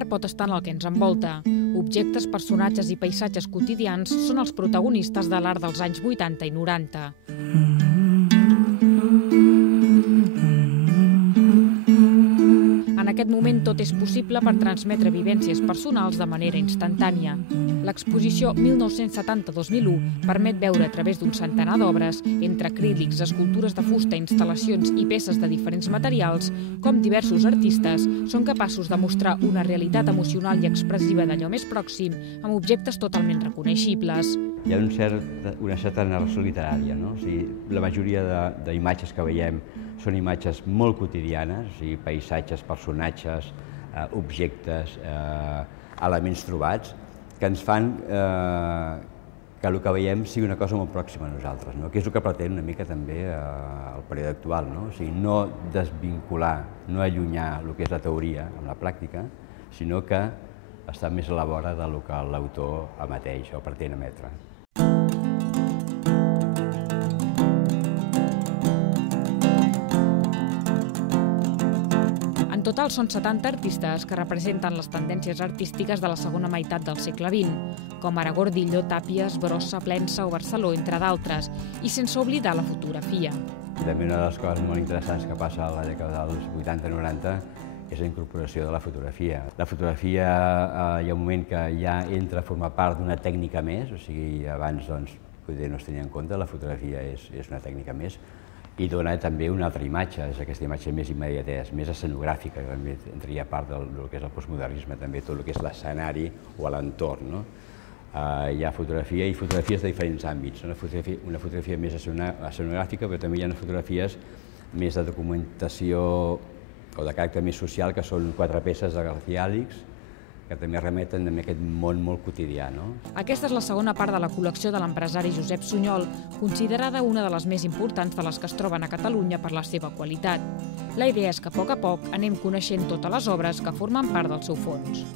L'art pot estar en el que ens envolta. Objectes, personatges i paisatges quotidians són els protagonistes de l'art dels anys 80 i 90. En aquest moment tot és possible per transmetre vivències personals de manera instantània. L'exposició 1970-2001 permet veure a través d'un centenar d'obres, entre acrílics, escultures de fusta, instal·lacions i peces de diferents materials, com diversos artistes són capaços de mostrar una realitat emocional i expressiva d'allò més pròxim amb objectes totalment reconeixibles. Hi ha una certa narració literària, no? O sigui, la majoria d'imatges que veiem són imatges molt quotidianes, o sigui, paisatges, personatges, objectes, elements trobats, que ens fan que el que veiem sigui una cosa molt pròxima a nosaltres, no? Que és el que pretén una mica també el període actual, no? O sigui, no desvincular, no allunyar el que és la teoria amb la pràctica, sinó que està més a la vora del que l'autor emeteix o pretén emetre. En total són 70 artistes que representen les tendències artístiques de la segona meitat del segle XX, com ara Gordillo, Tàpies, Brossa, Plensa o Barceló, entre d'altres, i sense oblidar la fotografia. També una de les coses molt interessants que passa a la dècada dels 80-90 és la incorporació de la fotografia. La fotografia hi ha un moment que ja entra a formar part d'una tècnica més, o sigui, abans doncs, no es tenia en compte, la fotografia és una tècnica més, i dona també una altra imatge, és aquesta imatge més immediatesa, més escenogràfica, que també entraria part del que és el postmodernisme, també tot el que és l'escenari o l'entorn, no? Hi ha fotografia i fotografies de diferents àmbits, una fotografia més escenogràfica, però també hi ha fotografies més de documentació o de caràcter més social, que són 4 peces de García Alix, que també remeten a aquest món molt quotidià, no? Aquesta és la segona part de la col·lecció de l'empresari Josep Sunyol, considerada una de les més importants de les que es troben a Catalunya per la seva qualitat. La idea és que a poc anem coneixent totes les obres que formen part del seu fons.